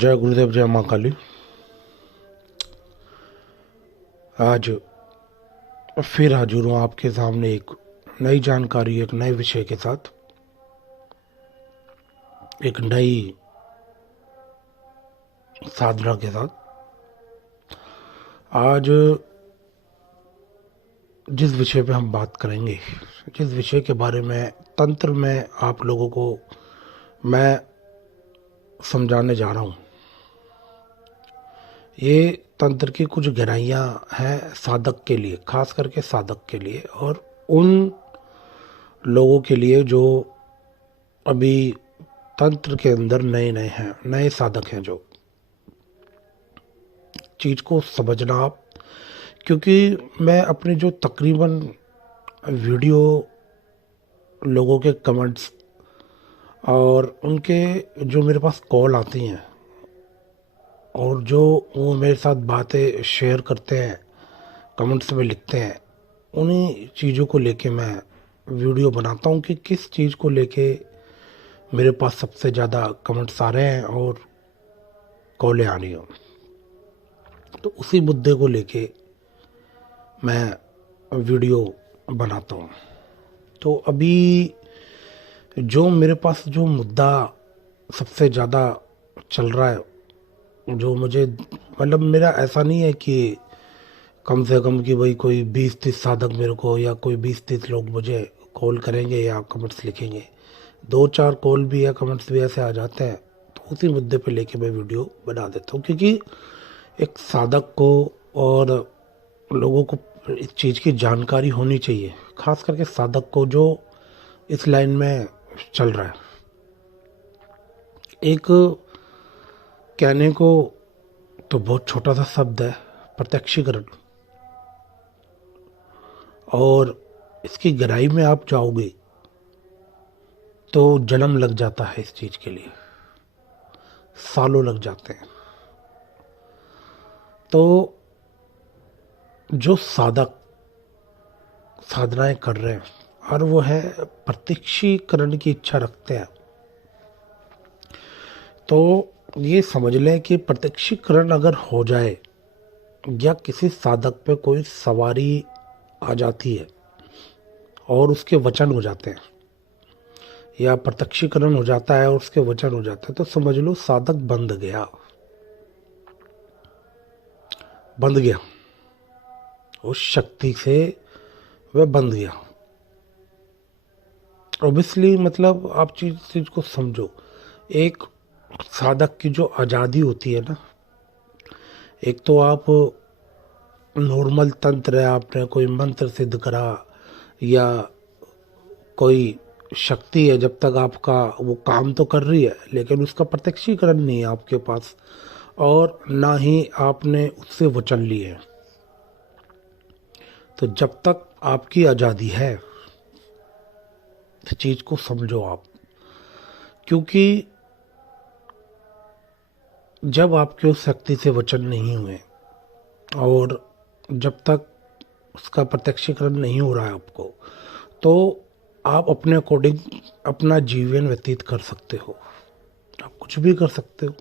जय गुरुदेव, जय माँ काली। आज फिर हाजिर हूँ आपके सामने एक नई जानकारी, एक नए विषय के साथ, एक नई साधना के साथ। आज जिस विषय पे हम बात करेंगे, जिस विषय के बारे में तंत्र में आप लोगों को मैं समझाने जा रहा हूँ, ये तंत्र की कुछ गहराइयाँ हैं साधक के लिए, खास करके साधक के लिए, और उन लोगों के लिए जो अभी तंत्र के अंदर नए नए हैं, नए साधक हैं। जो चीज़ को समझना आप, क्योंकि मैं अपने जो तकरीबन वीडियो, लोगों के कमेंट्स और उनके जो मेरे पास कॉल आती हैं और जो वो मेरे साथ बातें शेयर करते हैं, कमेंट्स में लिखते हैं, उन्हीं चीज़ों को लेके मैं वीडियो बनाता हूँ कि किस चीज़ को लेके मेरे पास सबसे ज़्यादा कमेंट्स आ रहे हैं और कॉलें आ रही हैं। तो उसी मुद्दे को लेके मैं वीडियो बनाता हूँ। तो अभी जो मेरे पास जो मुद्दा सबसे ज़्यादा चल रहा है, जो मुझे मतलब मेरा ऐसा नहीं है कि कम से कम कि भाई कोई 20-30 साधक मेरे को या कोई 20-30 लोग मुझे कॉल करेंगे या कमेंट्स लिखेंगे। 2-4 कॉल भी या कमेंट्स भी ऐसे आ जाते हैं, तो उसी मुद्दे पे लेके मैं वीडियो बना देता हूँ। क्योंकि एक साधक को और लोगों को इस चीज़ की जानकारी होनी चाहिए, खास करके साधक को जो इस लाइन में चल रहा है। एक कहने को तो बहुत छोटा सा शब्द है, प्रत्यक्षीकरण, और इसकी गहराई में आप जाओगे तो जन्म लग जाता है इस चीज़ के लिए, सालों लग जाते हैं। तो जो साधक साधनाएं कर रहे हैं और वो है प्रत्यक्षीकरण की इच्छा रखते हैं, तो ये समझ लें कि प्रत्यक्षीकरण अगर हो जाए या किसी साधक पे कोई सवारी आ जाती है और उसके वचन हो जाते हैं, या प्रत्यक्षीकरण हो जाता है और उसके वचन हो जाते हैं, तो समझ लो साधक बंध गया, बंध गया उस शक्ति से, वह बंध गया। ऑब्वियसली मतलब आप चीज को समझो, एक साधक की जो आज़ादी होती है ना, एक तो आप नॉर्मल तंत्र है, आपने कोई मंत्र सिद्ध करा या कोई शक्ति है, जब तक आपका वो काम तो कर रही है लेकिन उसका प्रत्यक्षीकरण नहीं है आपके पास, और ना ही आपने उससे वचन लिए हैं। तो जब तक आपकी आज़ादी है, इस चीज़ को समझो आप। क्योंकि जब आपके उस शक्ति से वचन नहीं हुए और जब तक उसका प्रत्यक्षीकरण नहीं हो रहा है आपको, तो आप अपने अकॉर्डिंग अपना जीवन व्यतीत कर सकते हो, आप कुछ भी कर सकते हो।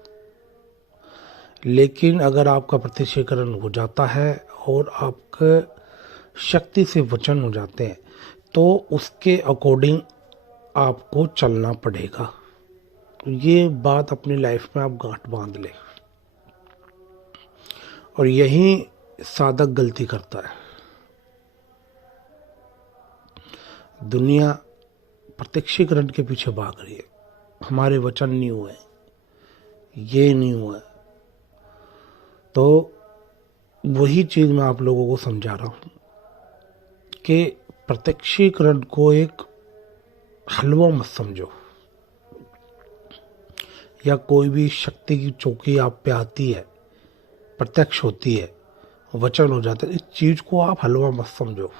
लेकिन अगर आपका प्रत्यक्षीकरण हो जाता है और आपके शक्ति से वचन हो जाते हैं, तो उसके अकॉर्डिंग आपको चलना पड़ेगा। ये बात अपनी लाइफ में आप गांठ बांध ले, और यही साधक गलती करता है। दुनिया प्रत्यक्षीकरण के पीछे भाग रही है, हमारे वचन नहीं हुए, ये नहीं हुआ। तो वही चीज़ मैं आप लोगों को समझा रहा हूँ कि प्रत्यक्षीकरण को एक हलवा मत समझो, या कोई भी शक्ति की चौकी आप पे आती है, प्रत्यक्ष होती है, वचन हो जाता है, इस चीज़ को आप हलवा मत समझो,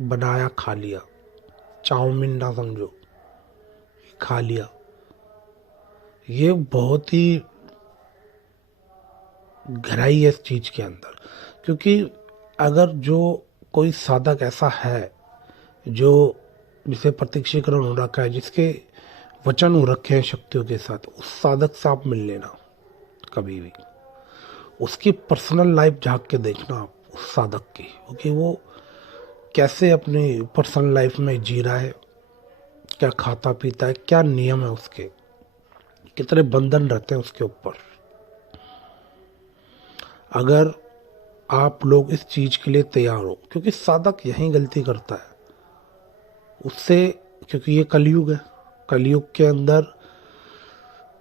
बनाया खा लिया, चाउमीन ना समझो, खा लिया। ये बहुत ही गहराई है इस चीज़ के अंदर। क्योंकि अगर जो कोई साधक ऐसा है जो जिसे प्रत्यक्षीकरण हो रखा है, जिसके वचन हो रखे हैं शक्तियों के साथ, उस साधक से आप मिल लेना, कभी भी। उसकी पर्सनल लाइफ झांक के देखना आप उस साधक की, क्योंकि वो कैसे अपनी पर्सनल लाइफ में जी रहा है, क्या खाता पीता है, क्या नियम है उसके, कितने बंधन रहते हैं उसके ऊपर। अगर आप लोग इस चीज के लिए तैयार हो, क्योंकि साधक यही गलती करता है उससे, क्योंकि ये कलयुग है। कलयुग के अंदर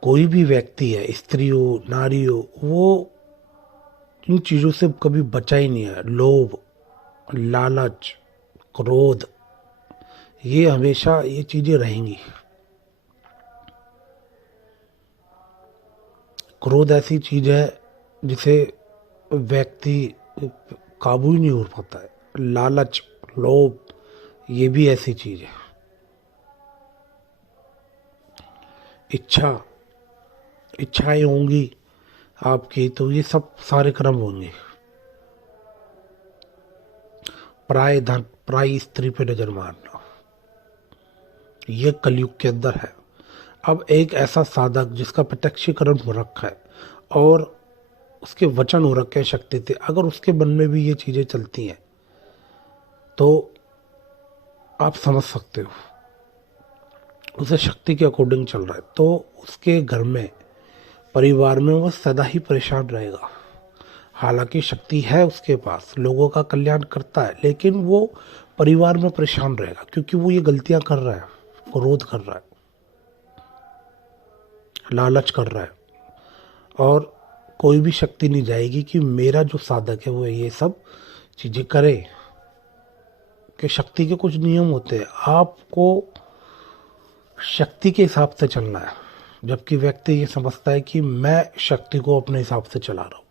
कोई भी व्यक्ति है, स्त्री हो नारी हो, वो इन चीजों से कभी बचा ही नहीं है। लोभ, लालच, क्रोध, ये हमेशा ये चीजें रहेंगी। क्रोध ऐसी चीज है जिसे व्यक्ति काबू ही नहीं हो पाता है। लालच, लोभ, ये भी ऐसी चीज है। इच्छाएं होंगी आपकी तो ये सब सारे कर्म होंगे। पराय धन, पराई स्त्री पे नजर मारना, ये कलयुग के अंदर है। अब एक ऐसा साधक जिसका प्रत्यक्षीकरण हो रखा है और उसके वचन हो रखे हैं शक्ति से, अगर उसके मन में भी ये चीजें चलती हैं तो आप समझ सकते हो उसे शक्ति के अकॉर्डिंग चल रहा है, तो उसके घर में, परिवार में वो सदा ही परेशान रहेगा। हालांकि शक्ति है उसके पास, लोगों का कल्याण करता है, लेकिन वो परिवार में परेशान रहेगा, क्योंकि वो ये गलतियां कर रहा है, क्रोध कर रहा है, लालच कर रहा है। और कोई भी शक्ति नहीं जाएगी कि मेरा जो साधक है वो ये सब चीजें करे। कि शक्ति के कुछ नियम होते हैं, आपको शक्ति के हिसाब से चलना है। जबकि व्यक्ति ये समझता है कि मैं शक्ति को अपने हिसाब से चला रहा हूं,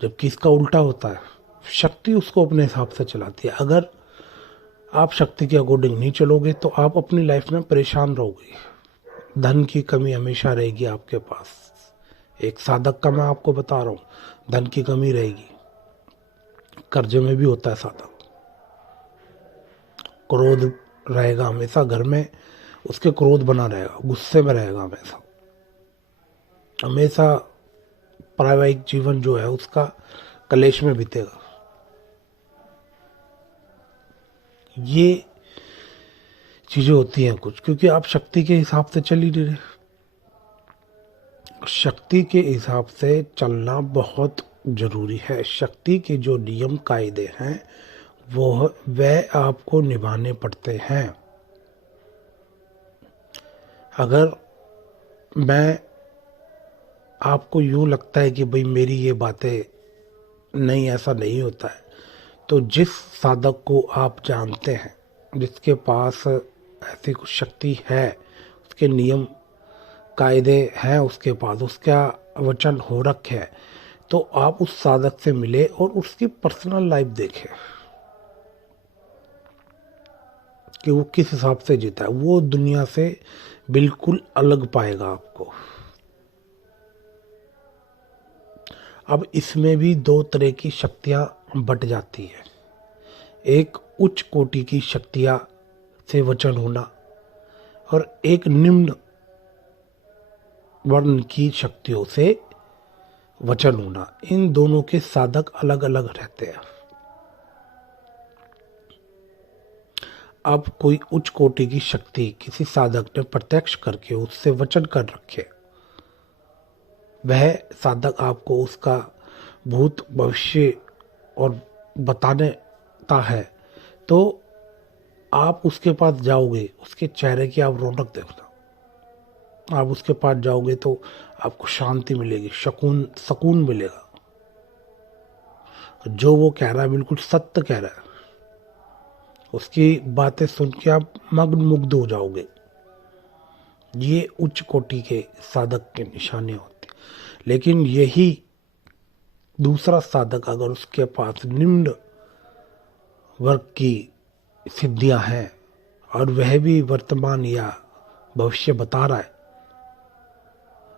जबकि इसका उल्टा होता है। शक्ति उसको अपने हिसाब से चलाती है। अगर आप शक्ति के अकॉर्डिंग नहीं चलोगे तो आप अपनी लाइफ में परेशान रहोगे। धन की कमी हमेशा रहेगी आपके पास। एक साधक का मैं आपको बता रहा हूं, धन की कमी रहेगी। कर्जे में भी होता है साधक। क्रोध रहेगा हमेशा घर में, उसके क्रोध बना रहेगा, गुस्से में रहेगा हमेशा। हमेशा पारिवारिक जीवन जो है उसका कलेश में बीतेगा। ये चीजें होती हैं कुछ, क्योंकि आप शक्ति के हिसाब से चल ही नहीं रहे। शक्ति के हिसाब से चलना बहुत जरूरी है। शक्ति के जो नियम कायदे हैं वह आपको निभाने पड़ते हैं। अगर मैं आपको यूं लगता है कि भाई मेरी ये बातें नहीं, ऐसा नहीं होता है, तो जिस साधक को आप जानते हैं, जिसके पास ऐसी कुछ शक्ति है, उसके नियम कायदे हैं उसके पास, उसका वचन हो रखे है, तो आप उस साधक से मिले और उसकी पर्सनल लाइफ देखें कि वो किस हिसाब से जीता है। वो दुनिया से बिल्कुल अलग पाएगा आपको। अब इसमें भी दो तरह की शक्तियां बट जाती है। एक उच्च कोटि की शक्तियां से वचन होना और एक निम्न वर्ण की शक्तियों से वचन होना। इन दोनों के साधक अलग अलग रहते हैं। अब कोई उच्च कोटि की शक्ति किसी साधक ने प्रत्यक्ष करके उससे वचन कर रखे, वह साधक आपको उसका भूत भविष्य और बताता है, तो आप उसके पास जाओगे, उसके चेहरे की आप रौनक देखना। आप उसके पास जाओगे तो आपको शांति मिलेगी, सुकून मिलेगा। जो वो कह रहा है बिल्कुल सत्य कह रहा है। उसकी बातें सुन के आप मग्न मुग्ध हो जाओगे। ये उच्च कोटि के साधक की निशानियां होती। लेकिन यही दूसरा साधक अगर उसके पास निम्न वर्ग की सिद्धियां हैं और वह भी वर्तमान या भविष्य बता रहा है,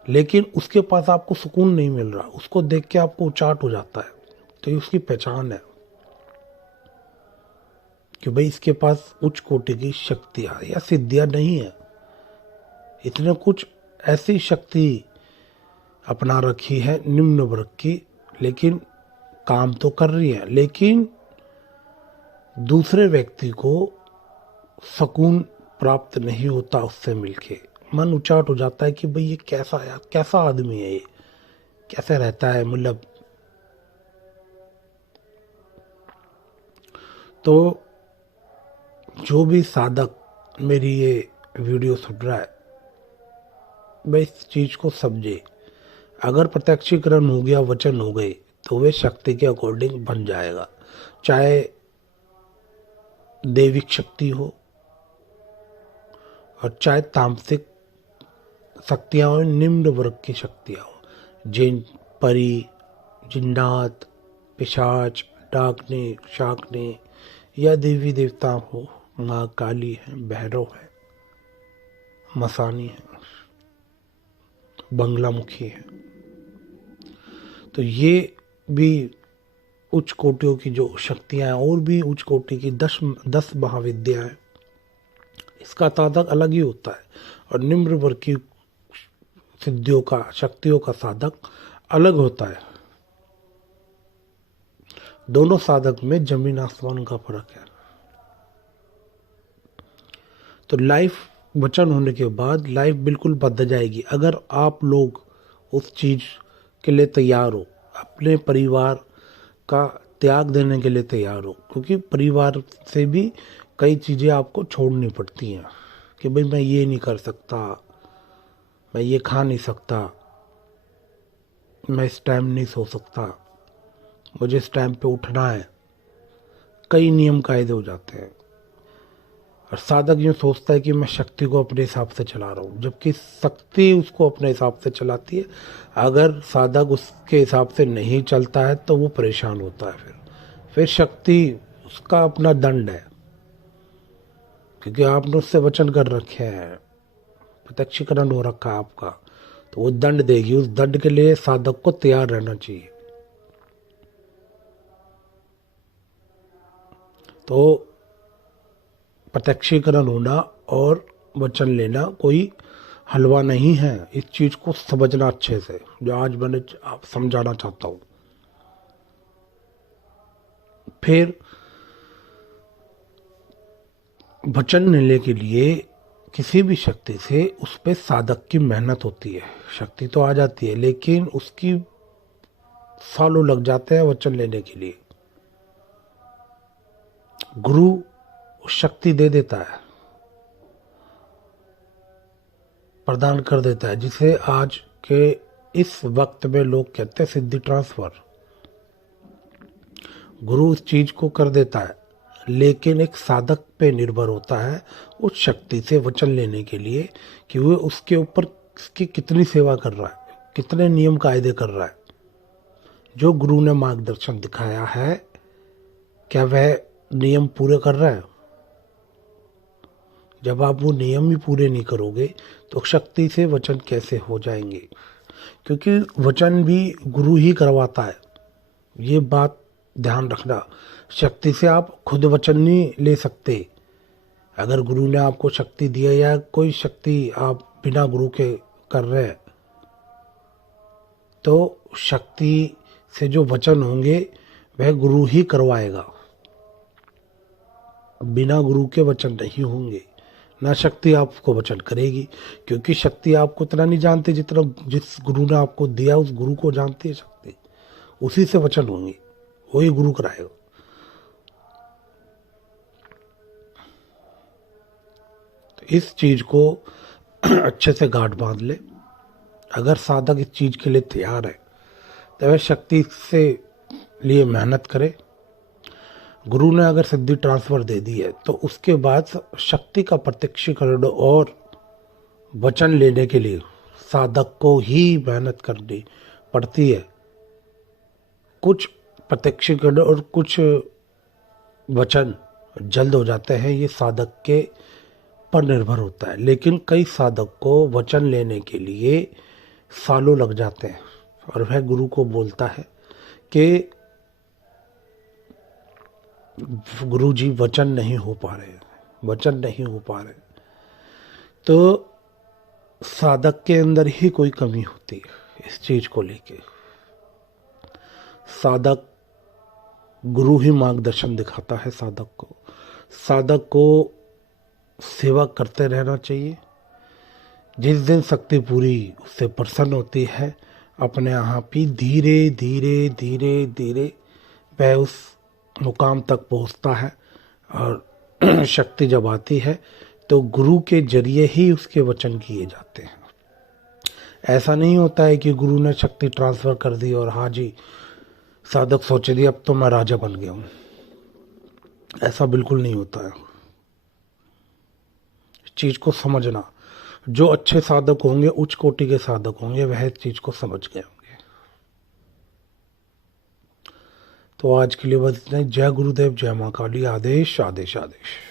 लेकिन उसके पास आपको सुकून नहीं मिल रहा, उसको देख के आपको उचाट हो जाता है, तो ये उसकी पहचान है कि भाई इसके पास उच्च कोटि की शक्तियां या सिद्धियां नहीं है। इतने कुछ ऐसी शक्ति अपना रखी है निम्न वर्ग की, लेकिन काम तो कर रही है, लेकिन दूसरे व्यक्ति को सुकून प्राप्त नहीं होता उससे मिलके। मन उचाट हो जाता है कि भाई ये कैसा यार, कैसा आदमी है, ये कैसे रहता है, मतलब। तो जो भी साधक मेरी ये वीडियो सुन रहा है, वह इस चीज को समझे। अगर प्रत्यक्षीकरण हो गया, वचन हो गए, तो वे शक्ति के अकॉर्डिंग बन जाएगा। चाहे दैविक शक्ति हो और चाहे तामसिक शक्तियां हो, निम्न वर्ग की शक्तियां हो, जिन, परी, जिन्नात, पिशाच, डाकने, शाकने, या देवी देवता हो, माँ काली है, भैरव है, मसानी है, बंगलामुखी है। तो ये भी उच्च कोटियों की जो शक्तियां हैं, और भी उच्च कोटि की 10 महाविद्या है। इसका साधक अलग ही होता है, और निम्न वर्ग की सिद्धियों का, शक्तियों का साधक अलग होता है। दोनों साधक में जमीन आसमान का फर्क है। तो लाइफ वचन होने के बाद लाइफ बिल्कुल बदल जाएगी, अगर आप लोग उस चीज के लिए तैयार हो, अपने परिवार का त्याग देने के लिए तैयार हो। क्योंकि परिवार से भी कई चीज़ें आपको छोड़नी पड़ती हैं कि भाई मैं ये नहीं कर सकता, मैं ये खा नहीं सकता, मैं इस टाइम नहीं सो सकता, मुझे इस टाइम पे उठना है। कई नियम कायदे हो जाते हैं, और साधक यूँ सोचता है कि मैं शक्ति को अपने हिसाब से चला रहा हूँ, जबकि शक्ति उसको अपने हिसाब से चलाती है। अगर साधक उसके हिसाब से नहीं चलता है तो वो परेशान होता है। फिर शक्ति उसका अपना दंड है, क्योंकि आपने उससे वचन कर रखे हैं, प्रत्यक्षीकरण हो रखा है आपका, तो वो दंड देगी। उस दंड के लिए साधक को तैयार रहना चाहिए। तो प्रत्यक्षीकरण होना और वचन लेना कोई हलवा नहीं है। इस चीज को समझना अच्छे से, जो आज मैंने आप समझाना चाहता हूं। फिर वचन लेने के लिए किसी भी शक्ति से उस पर साधक की मेहनत होती है। शक्ति तो आ जाती है, लेकिन उसकी सालों लग जाते हैं वचन लेने के लिए। गुरु शक्ति दे देता है, प्रदान कर देता है, जिसे आज के इस वक्त में लोग कहते हैं सिद्धि ट्रांसफर। गुरु उस चीज को कर देता है, लेकिन एक साधक पे निर्भर होता है उस शक्ति से वचन लेने के लिए कि वो उसके ऊपर उसकी कितनी सेवा कर रहा है, कितने नियम कायदे कर रहा है। जो गुरु ने मार्गदर्शन दिखाया है, क्या वह नियम पूरे कर रहा है? जब आप वो नियम ही पूरे नहीं करोगे तो शक्ति से वचन कैसे हो जाएंगे? क्योंकि वचन भी गुरु ही करवाता है, ये बात ध्यान रखना। शक्ति से आप खुद वचन नहीं ले सकते। अगर गुरु ने आपको शक्ति दी है, या कोई शक्ति आप बिना गुरु के कर रहे हैं, तो शक्ति से जो वचन होंगे वह गुरु ही करवाएगा, बिना गुरु के वचन नहीं होंगे। ना शक्ति आपको वचन करेगी, क्योंकि शक्ति आपको इतना नहीं जानती जितना जिस गुरु ने आपको दिया उस गुरु को जानती है शक्ति। उसी से वचन होंगे, वही गुरु कराएगा। तो इस चीज को अच्छे से गांठ बांध ले। अगर साधक इस चीज के लिए तैयार है तो वह शक्ति से लिए मेहनत करे। गुरु ने अगर सिद्धि ट्रांसफर दे दी है तो उसके बाद शक्ति का प्रत्यक्षीकरण और वचन लेने के लिए साधक को ही मेहनत करनी पड़ती है। कुछ प्रत्यक्षीकरण और कुछ वचन जल्द हो जाते हैं, ये साधक के पर निर्भर होता है। लेकिन कई साधक को वचन लेने के लिए सालों लग जाते हैं, और वह गुरु को बोलता है कि गुरु जी वचन नहीं हो पा रहे, वचन नहीं हो पा रहे। तो साधक के अंदर ही कोई कमी होती है। इस चीज को लेके। साधक, गुरु ही मार्गदर्शन दिखाता है साधक को। साधक को सेवा करते रहना चाहिए। जिस दिन शक्ति पूरी उससे प्रसन्न होती है, अपने आप ही धीरे धीरे धीरे धीरे वह उस मुकाम तक पहुंचता है। और शक्ति जब आती है तो गुरु के जरिए ही उसके वचन किए जाते हैं। ऐसा नहीं होता है कि गुरु ने शक्ति ट्रांसफर कर दी और हाँ जी, साधक सोचे दी अब तो मैं राजा बन गया हूं। ऐसा बिल्कुल नहीं होता है। इस चीज को समझना, जो अच्छे साधक होंगे, उच्च कोटि के साधक होंगे, वह इस चीज को समझ गए होंगे। तो आज के लिए बस इतना ही। जय गुरुदेव, जय मां काली। आदेश आदेश आदेश।